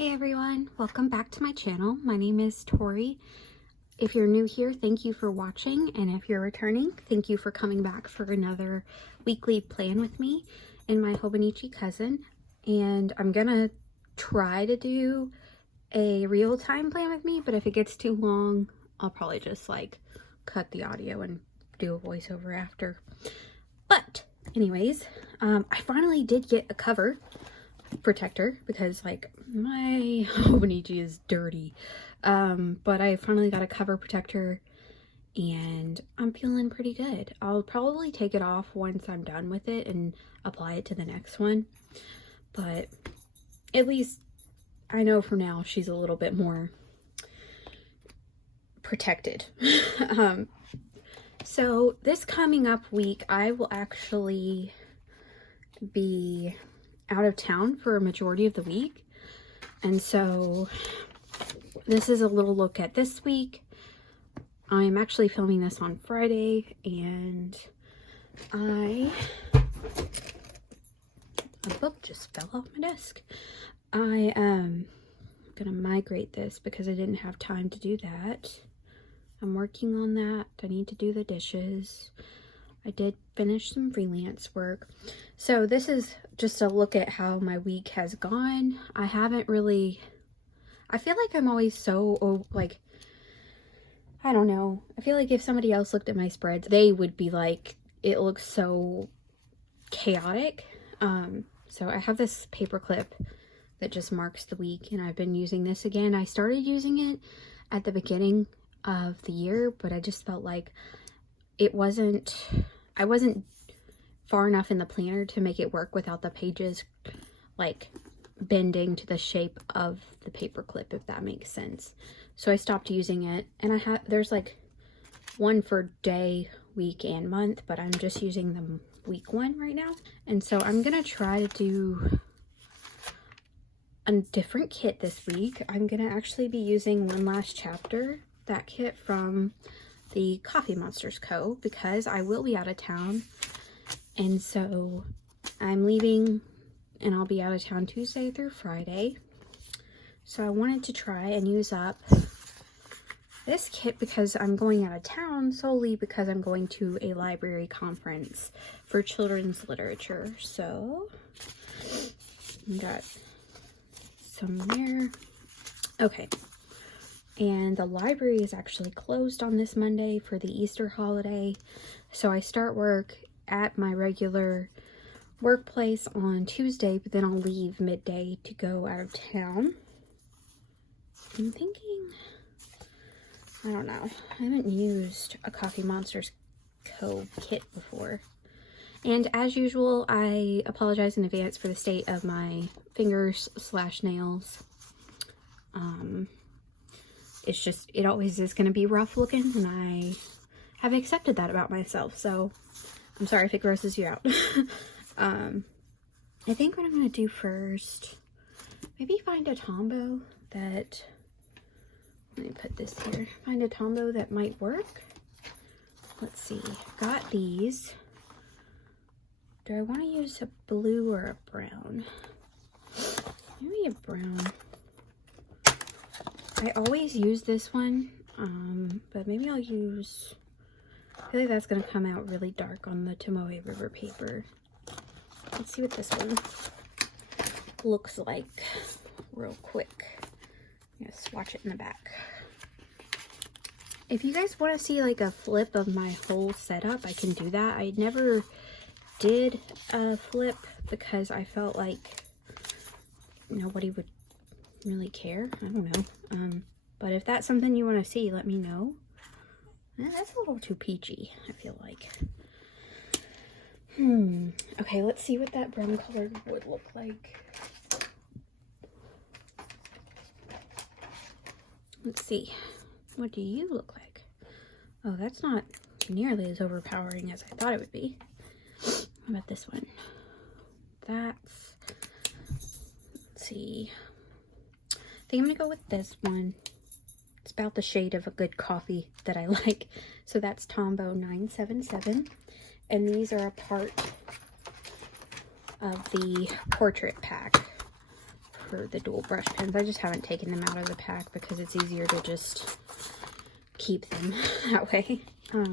Hey everyone, welcome back to my channel. My name is Tori. If you're new here, thank you for watching, and if you're returning, thank you for coming back for another weekly plan with me and my hobonichi cousin. And I'm gonna try to do a real-time plan with me, but if it gets too long, I'll probably just like cut the audio and do a voiceover after. But anyways, I finally did get a cover protector because like my hobonichi is dirty, but I finally got a cover protector and I'm feeling pretty good. I'll probably take it off once I'm done with it and apply it to the next one, but at least I know for now she's a little bit more protected. So this coming up week I will actually be out of town for a majority of the week, and so this is a little look at this week. I'm actually filming this on Friday, and a book just fell off my desk. I am gonna migrate this because I didn't have time to do that. I'm working on that. I need to do the dishes. I did finish some freelance work. So this is just a look at how my week has gone. I haven't really, I feel like I'm always so, like, I don't know. I feel like if somebody else looked at my spreads, they would be like, it looks so chaotic. So I have this paper clip that just marks the week, and I've been using this again. I started using it at the beginning of the year, but I just felt like I wasn't far enough in the planner to make it work without the pages like bending to the shape of the paper clip, if that makes sense. So I stopped using it, and there's like one for day, week, and month, but I'm just using the week one right now. And so I'm gonna try to do a different kit this week. I'm gonna actually be using One Last Chapter, that kit from the Coffee Monsterz Co, because I will be out of town, and so I'm leaving and I'll be out of town Tuesday through Friday. So I wanted to try and use up this kit because I'm going out of town, solely because I'm going to a library conference for children's literature. So we got some there. Okay. And the library is actually closed on this Monday for the Easter holiday. So I start work at my regular workplace on Tuesday, but then I'll leave midday to go out of town. I'm thinking, I don't know, I haven't used a Coffee Monsterz Co kit before. And as usual, I apologize in advance for the state of my fingers / nails. It's just, it always is going to be rough looking, and I have accepted that about myself, so I'm sorry if it grosses you out. I think what I'm going to do first, maybe find a Tombow that, let me put this here, find a Tombow that might work. Let's see, got these. Do I want to use a blue or a brown? Maybe a brown. I always use this one, but maybe I'll use, I feel like that's going to come out really dark on the Tomoe River paper. Let's see what this one looks like real quick. I'm going to swatch it in the back. If you guys want to see like a flip of my whole setup, I can do that. I never did a flip because I felt like nobody would really care. I don't know. But if that's something you want to see, let me know. That's a little too peachy, I feel like. Okay, let's see what that brown colored would look like. Let's see. What do you look like? Oh, that's not nearly as overpowering as I thought it would be. How about this one? Let's see. I think I'm gonna go with this one. It's about the shade of a good coffee that I like. So that's Tombow 977. And these are a part of the portrait pack for the dual brush pens. I just haven't taken them out of the pack because it's easier to just keep them that way. All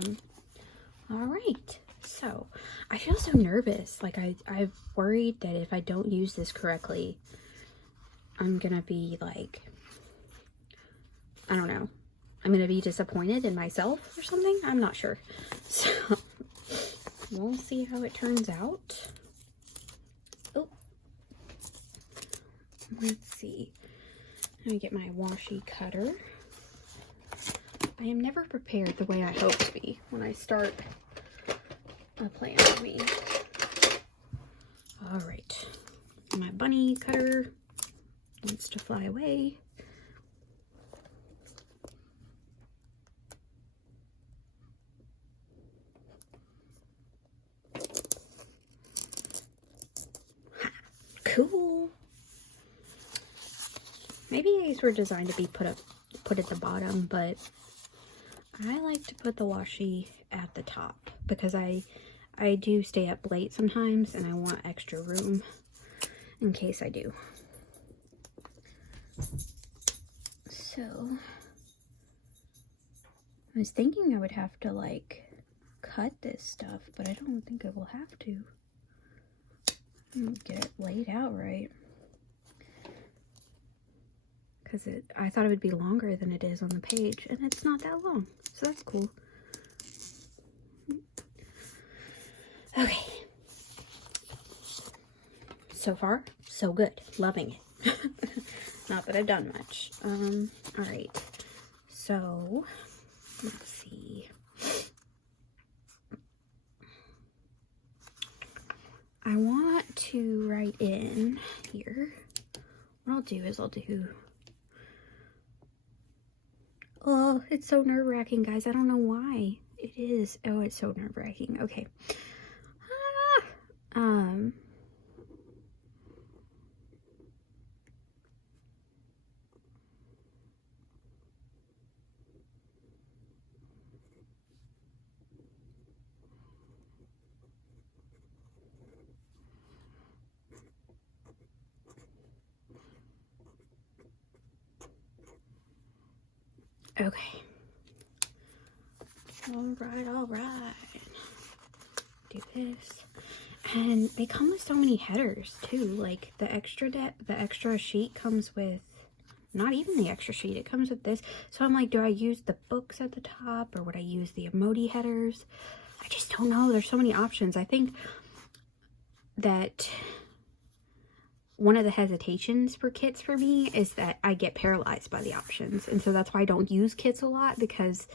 right. So I feel so nervous. Like I'm worried that if I don't use this correctly, I'm gonna be like, I don't know. I'm gonna be disappointed in myself or something. I'm not sure. So we'll see how it turns out. Oh, let's see. Let me get my washi cutter. I am never prepared the way I hope to be when I start a plan with me. All right, my bunny cutter wants to fly away. Cool. Maybe these were designed to be put at the bottom, but I like to put the washi at the top because I do stay up late sometimes and I want extra room in case I do. So I was thinking I would have to like cut this stuff, but I don't think I will have to. Get it laid out right. Because I thought it would be longer than it is on the page, and it's not that long, so that's cool. Okay. So far, so good. Loving it. Not that I've done much. All right. So, let's see. I want to write in here. What I'll do is oh, it's so nerve-wracking, guys. I don't know why it is. Oh, it's so nerve-wracking. Okay. Okay. All right. Do this. And they come with so many headers too. Like the extra sheet comes with, not even the extra sheet, it comes with this. So I'm like, do I use the books at the top or would I use the emoji headers? I just don't know. There's so many options. I think that one of the hesitations for kits for me is that I get paralyzed by the options. And so that's why I don't use kits a lot, because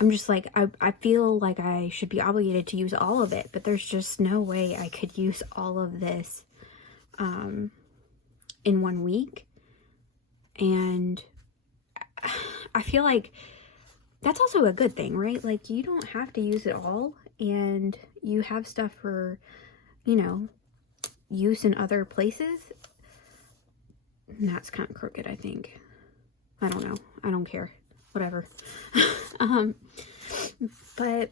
I'm just like, I feel like I should be obligated to use all of it, but there's just no way I could use all of this in 1 week. And I feel like that's also a good thing, right? Like, you don't have to use it all, and you have stuff for, you know, use in other places. And that's kind of crooked, I think. I don't know. I don't care. Whatever. But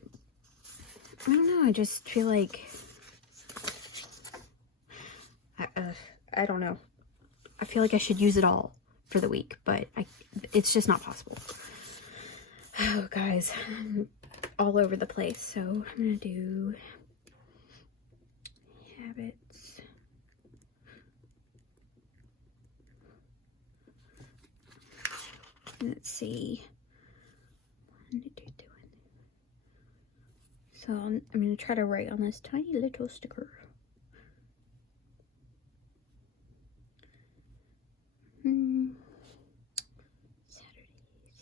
I don't know. I just feel like I don't know. I feel like I should use it all for the week, but it's just not possible. Oh, guys, I'm all over the place. So I'm gonna do habits. Let's see. So I'm going to try to write on this tiny little sticker. Saturday,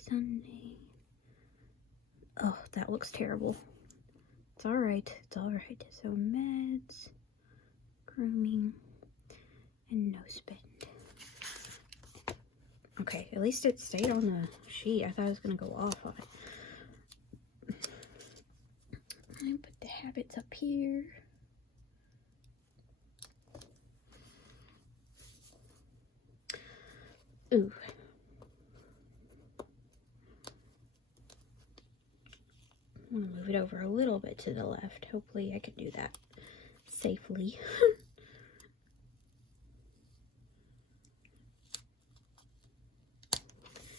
Sunday. Oh, that looks terrible. It's alright. It's alright. So meds, grooming, and no spend. Okay, at least it stayed on the sheet. I thought it was going to go off on it. I put the habits up here. Ooh. I'm going to move it over a little bit to the left. Hopefully I can do that safely.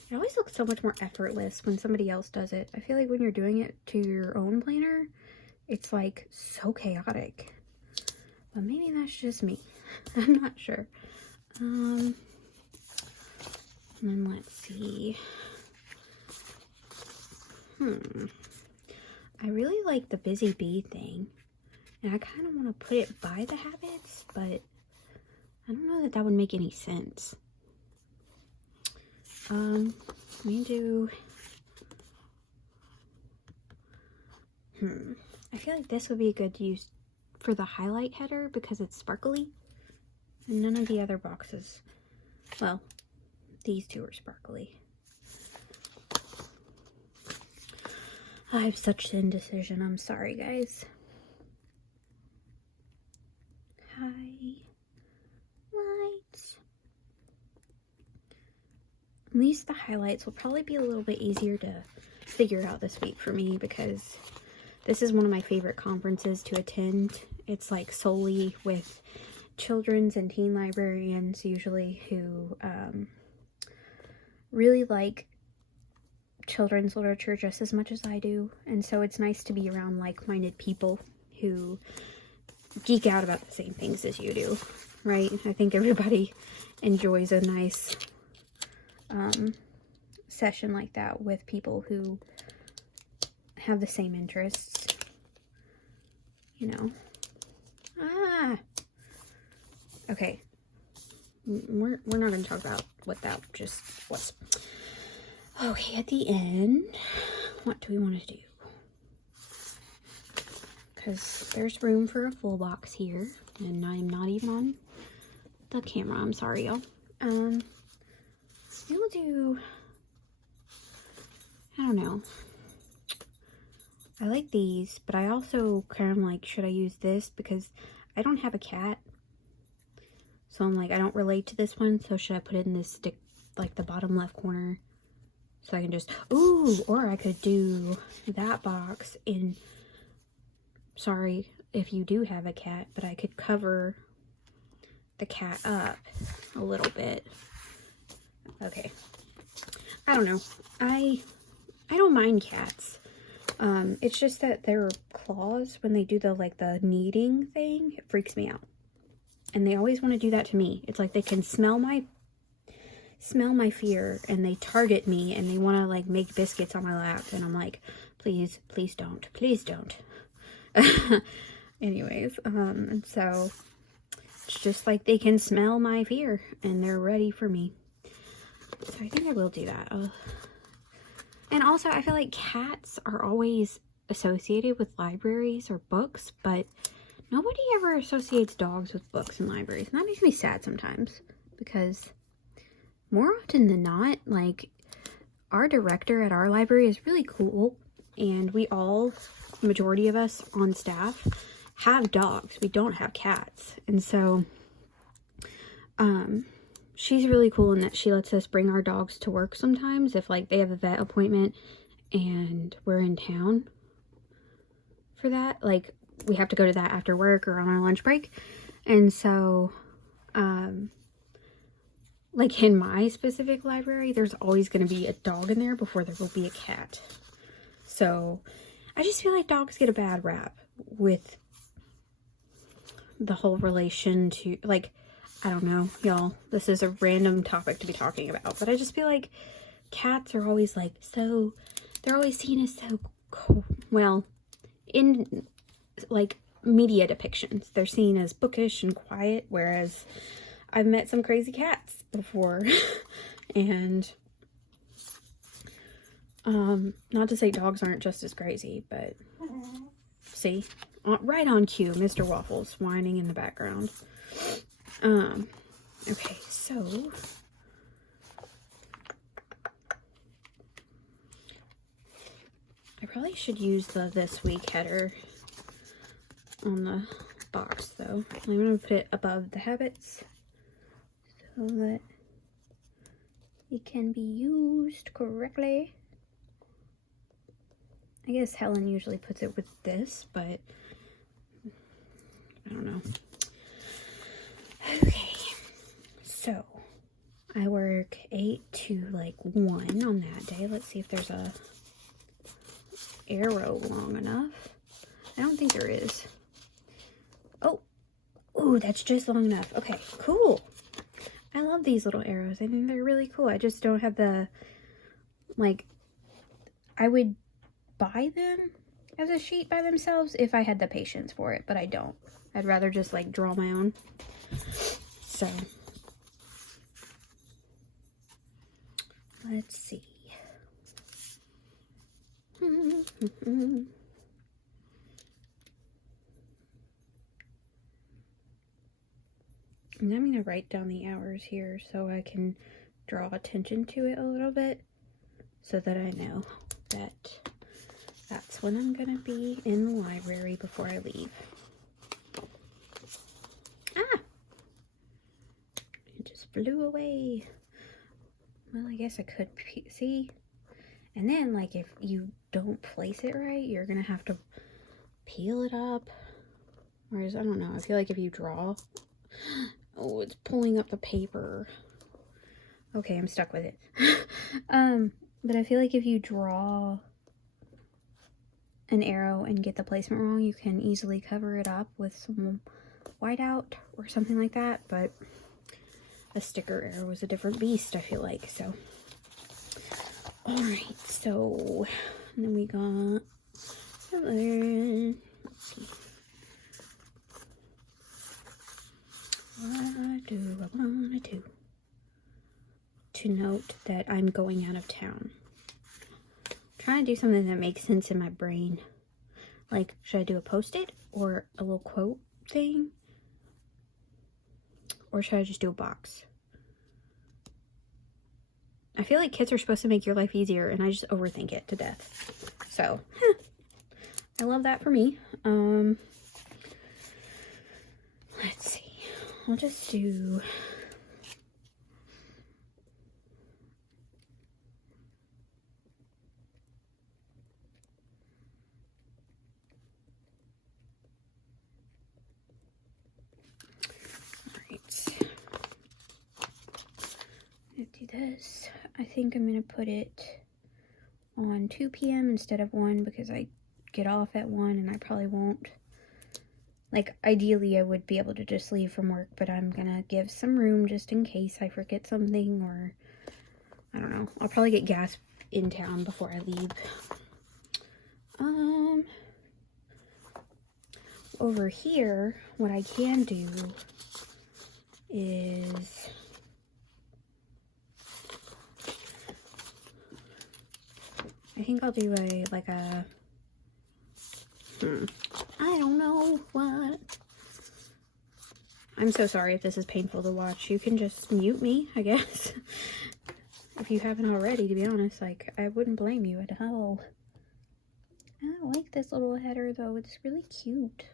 It always looks so much more effortless when somebody else does it. I feel like when you're doing it to your own planner, it's like so chaotic. But maybe that's just me. I'm not sure. And then let's see. I really like the busy bee thing. And I kind of want to put it by the habits, but I don't know that that would make any sense. Let me do... I feel like this would be good to use for the highlight header because it's sparkly. And none of the other boxes, well, these two are sparkly. I have such indecision. I'm sorry, guys. Highlights. At least the highlights will probably be a little bit easier to figure out this week for me because this is one of my favorite conferences to attend. It's like solely with children's and teen librarians usually who really like children's literature just as much as I do. And so it's nice to be around like-minded people who geek out about the same things as you do, right? I think everybody enjoys a nice session like that with people who have the same interests, you know. Okay, we're not going to talk about what that just was. Okay, at the end, what do we want to do? Because there's room for a full box here, and I'm not even on the camera. I'm sorry, y'all. We'll do, I don't know. I like these, but I also kind of like, should I use this? Because I don't have a cat. So I'm like, I don't relate to this one. So should I put it in this stick, like the bottom left corner? So I can just, ooh, or I could do that box in, sorry if you do have a cat, but I could cover the cat up a little bit. Okay. I don't know. I don't mind cats. It's just that their claws, when they do the, like, the kneading thing, it freaks me out. And they always want to do that to me. It's like they can smell my fear, and they target me, and they want to, like, make biscuits on my lap, and I'm like, please don't. Please don't. Anyways, and so it's just like they can smell my fear, and they're ready for me. So I think I will do that. And also, I feel like cats are always associated with libraries or books, but nobody ever associates dogs with books and libraries. And that makes me sad sometimes, because more often than not, like, our director at our library is really cool, and we all, the majority of us on staff, have dogs. We don't have cats. And so, she's really cool in that she lets us bring our dogs to work sometimes if, like, they have a vet appointment and we're in town for that. Like, we have to go to that after work or on our lunch break. And so, like, in my specific library, there's always going to be a dog in there before there will be a cat. So, I just feel like dogs get a bad rap with the whole relation to, like, I don't know, y'all, this is a random topic to be talking about, but I just feel like cats are always like, so, they're always seen as so cool. Well, in, like, media depictions, they're seen as bookish and quiet, whereas I've met some crazy cats before, and, not to say dogs aren't just as crazy, but, see, right on cue, Mr. Waffles whining in the background. Okay, so I probably should use the this week header on the box, though. I'm going to put it above the habits so that it can be used correctly. I guess Helen usually puts it with this, but I don't know. Okay, so I work 8 to like 1 on that day. Let's see if there's a arrow long enough. I don't think there is. Oh, that's just long enough. Okay, cool. I love these little arrows. I think they're really cool. I just don't have the, like, I would buy them as a sheet by themselves if I had the patience for it, but I don't. I'd rather just like draw my own. So let's see. I'm going to write down the hours here so I can draw attention to it a little bit so that I know that that's when I'm going to be in the library before I leave. Ah! It just flew away. Well, I guess I could see. And then, like, if you don't place it right, you're going to have to peel it up. Whereas, I don't know, I feel like if you draw... Oh, it's pulling up the paper. Okay, I'm stuck with it. But I feel like if you draw an arrow and get the placement wrong, you can easily cover it up with some whiteout or something like that. But a sticker arrow is a different beast, I feel like. So, alright, so then we got... Let's see. What do I want to do? To note that I'm going out of town. I'm trying to do something that makes sense in my brain. Like, should I do a post-it or a little quote thing? Or should I just do a box? I feel like kits are supposed to make your life easier, and I just overthink it to death. So, I love that for me. Let's see. I'll just do... do this. I think I'm going to put it on 2 p.m. instead of 1 because I get off at 1 and I probably won't. Like, ideally I would be able to just leave from work, but I'm going to give some room just in case I forget something or, I don't know. I'll probably get gas in town before I leave. Over here, what I can do is... I think I'll do I don't know what. I'm so sorry if this is painful to watch. You can just mute me, I guess. If you haven't already, to be honest. Like, I wouldn't blame you at all. I like this little header, though. It's really cute.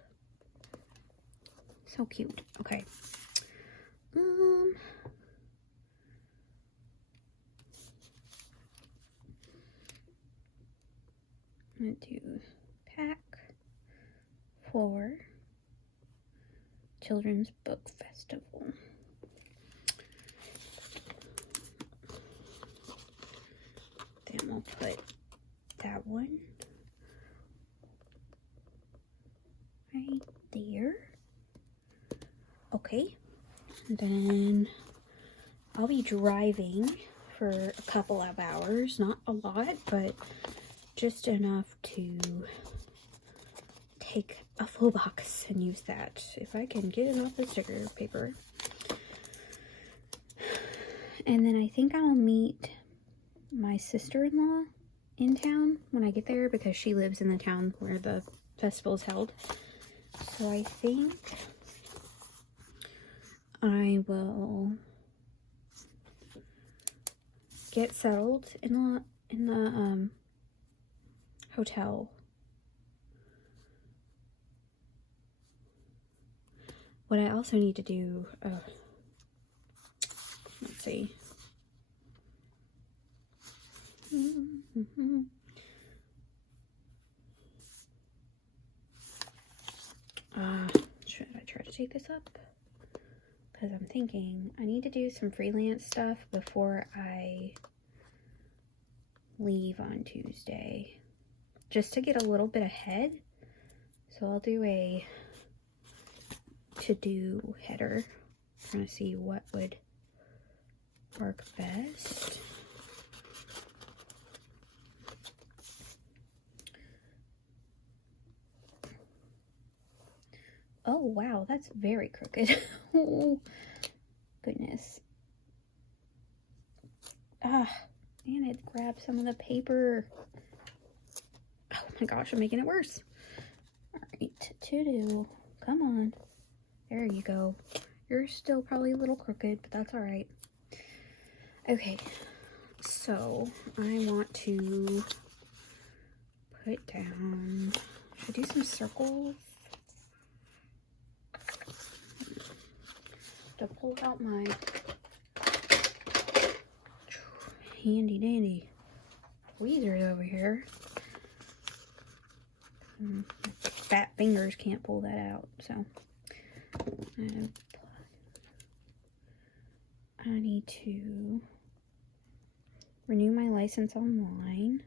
So cute. Okay. I'm gonna do pack for Children's Book Festival. Then we'll put that one right there. Okay. And then I'll be driving for a couple of hours. Not a lot, but just enough to take a full box and use that if I can get it off the sticker paper. And then I think I'll meet my sister-in-law in town when I get there because she lives in the town where the festival is held. So I think I will get settled in the hotel. What I also need to do, let's see. Should I try to take this up? because I'm thinking I need to do some freelance stuff before I leave on Tuesday, just to get a little bit ahead. So I'll do a to-do header. I'm going to see what would work best. Oh wow, that's very crooked. Oh goodness. Ah, man, it grabbed some of the paper. Oh my gosh, I'm making it worse. Alright, to do. Come on. There you go. You're still probably a little crooked, but that's alright. Okay, so I want to put down, should I do some circles? To pull out my handy dandy tweezers over here. My fat fingers can't pull that out, so I need to renew my license online.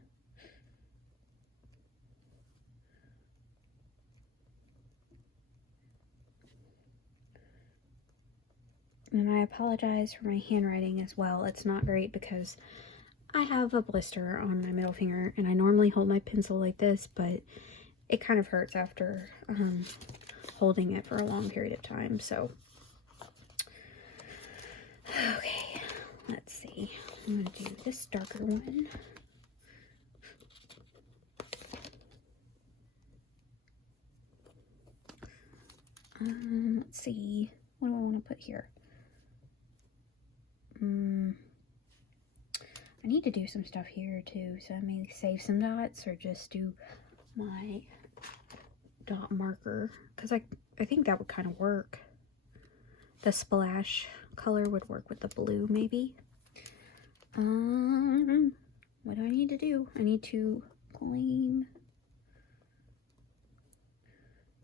And I apologize for my handwriting as well. It's not great because I have a blister on my middle finger, and I normally hold my pencil like this, but it kind of hurts after holding it for a long period of time. So, okay, let's see. I'm going to do this darker one. Let's see. What do I want to put here? I need to do some stuff here too, so I may save some dots or just do my dot marker, because I think that would kind of work. The splash color would work with the blue maybe. What do I need to do? I need to claim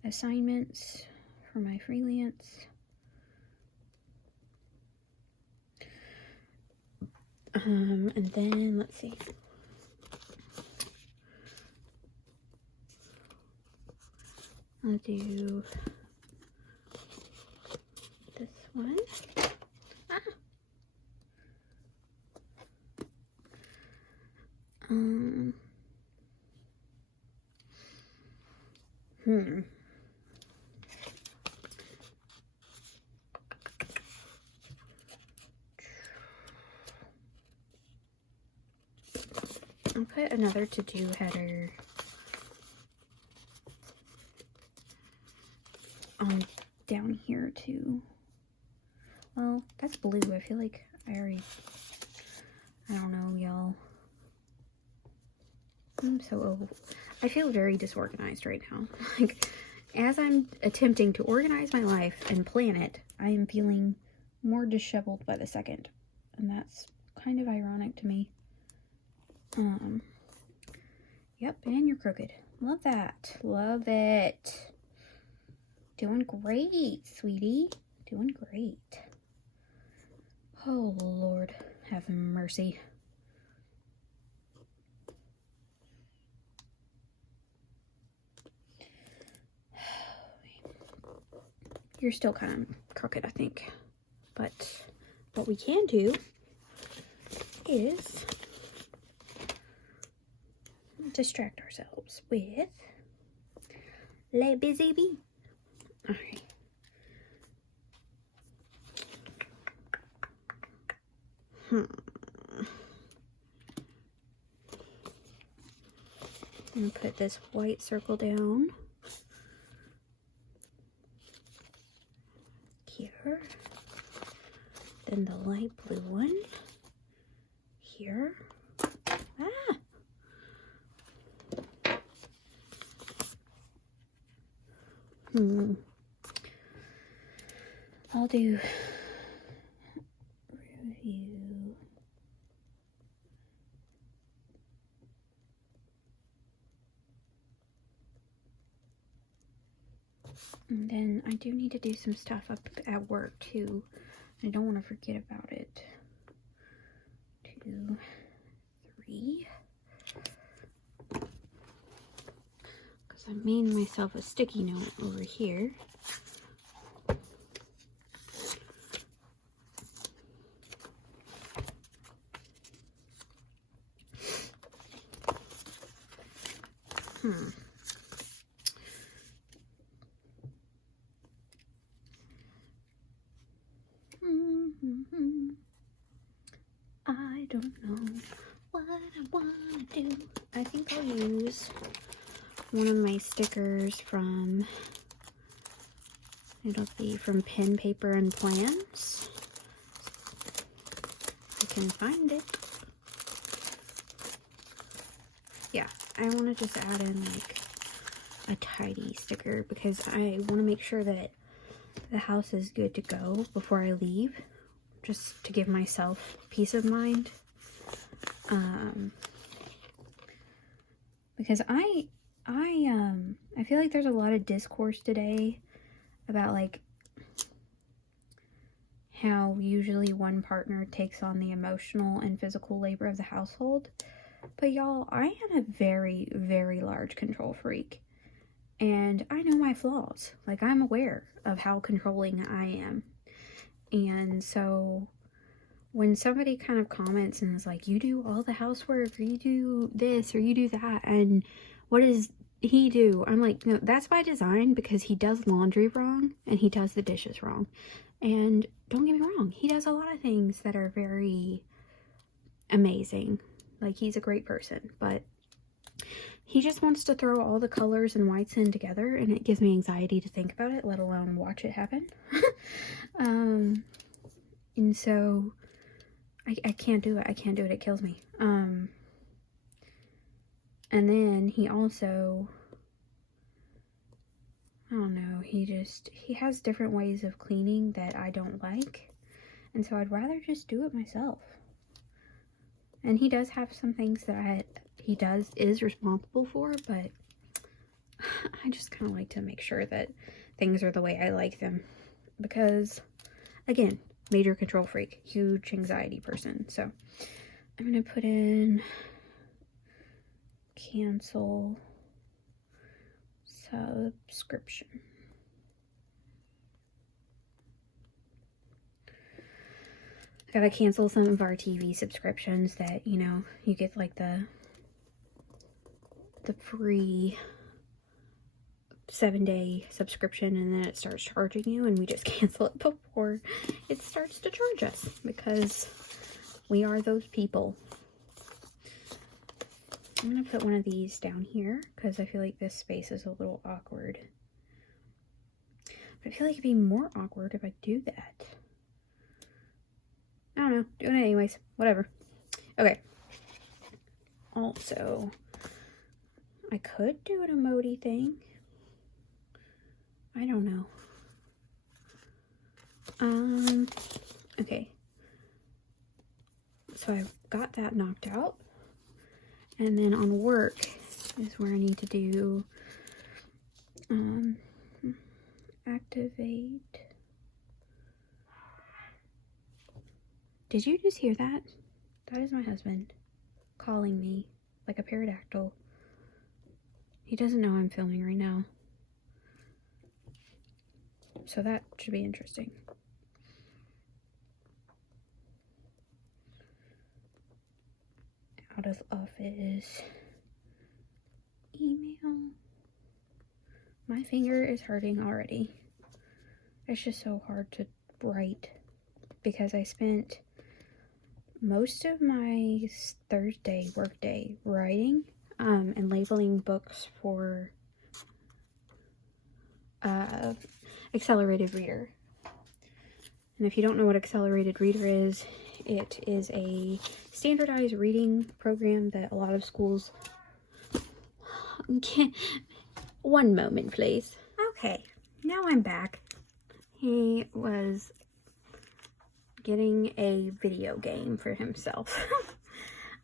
assignments for my freelance. And then let's see. I'll do this one. I'll put another to-do header on down here too. Well, that's blue. I feel like I don't know, y'all. I feel very disorganized right now. Like, as I'm attempting to organize my life and plan it, I am feeling more disheveled by the second. And that's kind of ironic to me. Yep, and you're crooked. Love that. Love it. Doing great, sweetie. Doing great. Oh, Lord, have mercy. You're still kind of crooked, I think. But what we can do is distract ourselves with let busy bee. All right. And put this white circle down here, then the light blue one here. I'll do review. And then I do need to do some stuff up at work too. I don't want to forget about it. 2, 3. Because I made myself a sticky note over here. I don't know what I want to do. I think I'll use one of my stickers from, it'll be from Pen, Paper, and Plans. I can find it. Yeah, I want to just add in like a tidy sticker because I want to make sure that the house is good to go before I leave, just to give myself peace of mind. Because I feel like there's a lot of discourse today about like how usually one partner takes on the emotional and physical labor of the household. But y'all, I am a very, very large control freak. And I know my flaws. Like, I'm aware of how controlling I am. And so when somebody kind of comments and is like, you do all the housework, or you do this, or you do that, and what does he do? I'm like, no, that's by design, because he does laundry wrong and he does the dishes wrong. And don't get me wrong, he does a lot of things that are very amazing. Like, he's a great person, but he just wants to throw all the colors and whites in together, and it gives me anxiety to think about it, let alone watch it happen. And so I can't do it. I can't do it. It kills me. And then he also, I don't know, he has different ways of cleaning that I don't like. And so I'd rather just do it myself. And he does have some things that he is responsible for, but I just kind of like to make sure that things are the way I like them. Because, again, major control freak, huge anxiety person. So I'm going to put in cancel subscription. I gotta cancel some of our TV subscriptions that, you know, you get like the free 7-day subscription and then it starts charging you, and we just cancel it before it starts to charge us because we are those people. I'm gonna put one of these down here because I feel like this space is a little awkward. But I feel like it'd be more awkward if I do that. I don't know, doing it anyways, whatever. Okay. Also, I could do an emoji thing. I don't know. Okay. So I've got that knocked out. And then on work is where I need to do activate. Did you just hear that? That is my husband calling me like a pterodactyl. He doesn't know I'm filming right now. So that should be interesting. Out of office. Email. My finger is hurting already. It's just so hard to write because I spent most of my Thursday workday writing and labeling books for Accelerated Reader. And if you don't know what Accelerated Reader is, it is a standardized reading program that a lot of schools can. One moment, please. Okay, now I'm back. He was getting a video game for himself.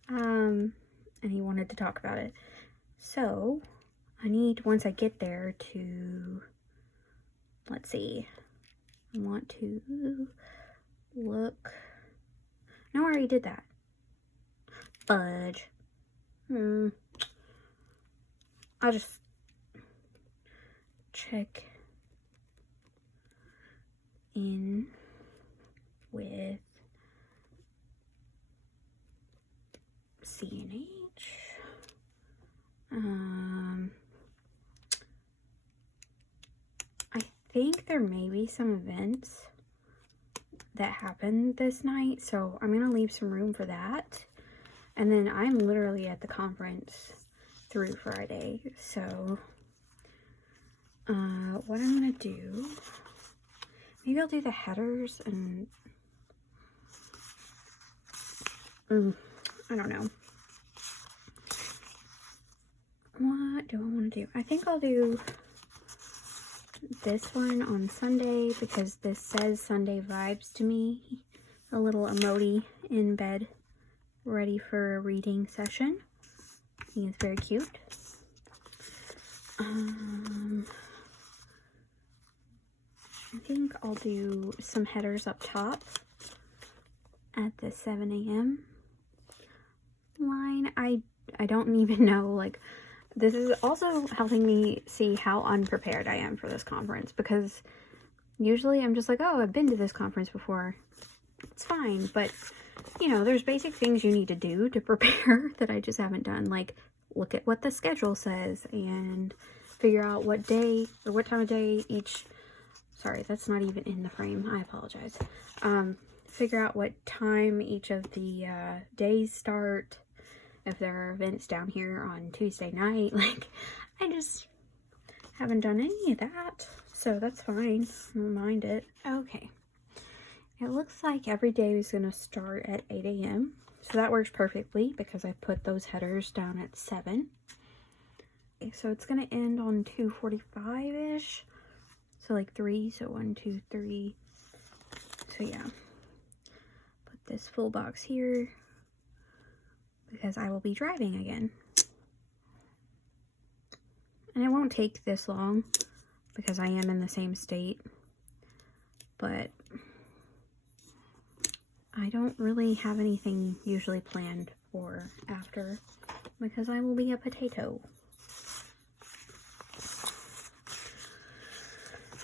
And he wanted to talk about it. So I need, once I get there, to let's see. I want to look. No, I already did that. Fudge. I'll just check in with CNH. I think there may be some events that happened this night, so I'm gonna leave some room for that. And then I'm literally at the conference through Friday, so what I'm gonna do, maybe I'll do the headers and I don't know. What do I want to do? I think I'll do this one on Sunday because this says Sunday vibes to me. A little emoji in bed, ready for a reading session. I think it's very cute. I think I'll do some headers up top at the 7 a.m. line. I don't even know, like, this is also helping me see how unprepared I am for this conference, because usually I'm just like, oh, I've been to this conference before. It's fine, but, you know, there's basic things you need to do to prepare that I just haven't done, like look at what the schedule says and figure out what day or what time of day each, sorry, that's not even in the frame, I apologize. Figure out what time each of the days start, if there are events down here on Tuesday night. Like, I just haven't done any of that, so that's fine. I don't mind it. Okay, it looks like every day is going to start at 8 a.m. So that works perfectly because I put those headers down at 7. Okay, so it's going to end on 2:45-ish. So like 3, so 1, 2, 3. So yeah. Put this full box here because I will be driving again. And it won't take this long because I am in the same state. But I don't really have anything usually planned for after because I will be a potato.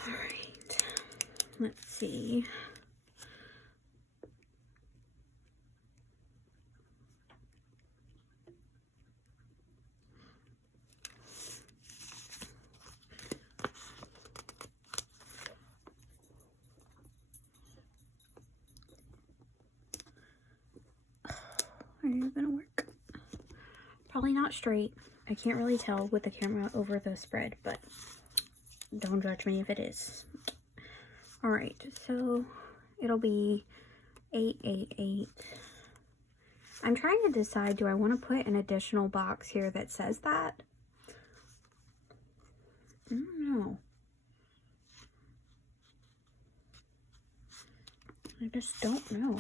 Alright, let's see. Are you gonna work? Probably not straight. I can't really tell with the camera over the spread, but don't judge me if it is. Alright, so it'll be 888. I'm trying to decide, do I want to put an additional box here that says that? I don't know. I just don't know.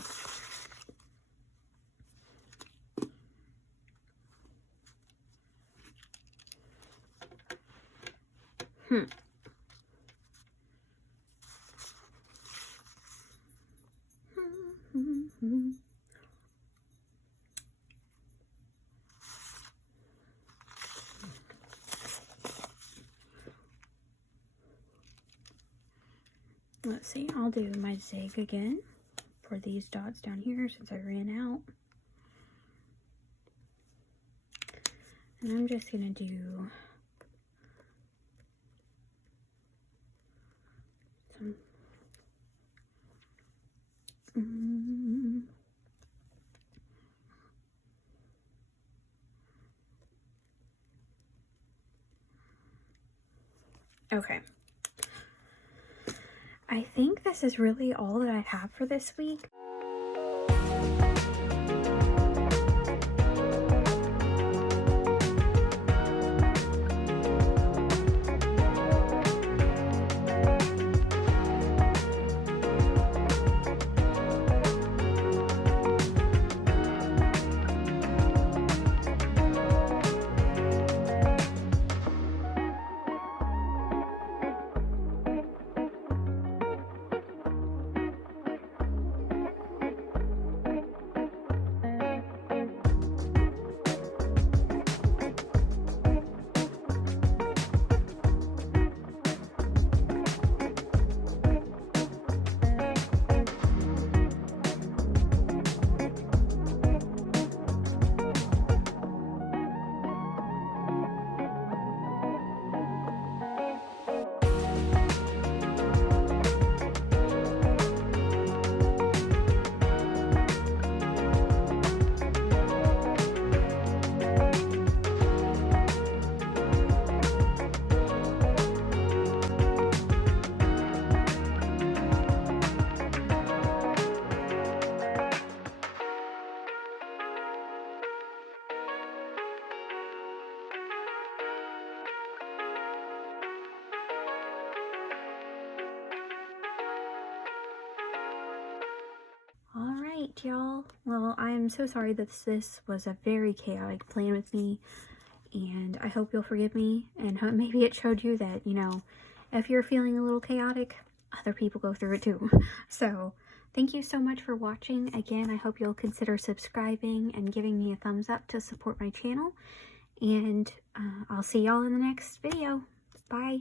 Let's see, I'll do my zig again for these dots down here since I ran out. And I'm just gonna do some okay. I think this is really all that I have for this week. Alright, y'all. Well, I am so sorry that this was a very chaotic plan with me. And I hope you'll forgive me. And maybe it showed you that, you know, if you're feeling a little chaotic, other people go through it too. So, thank you so much for watching. Again, I hope you'll consider subscribing and giving me a thumbs up to support my channel. And I'll see y'all in the next video. Bye.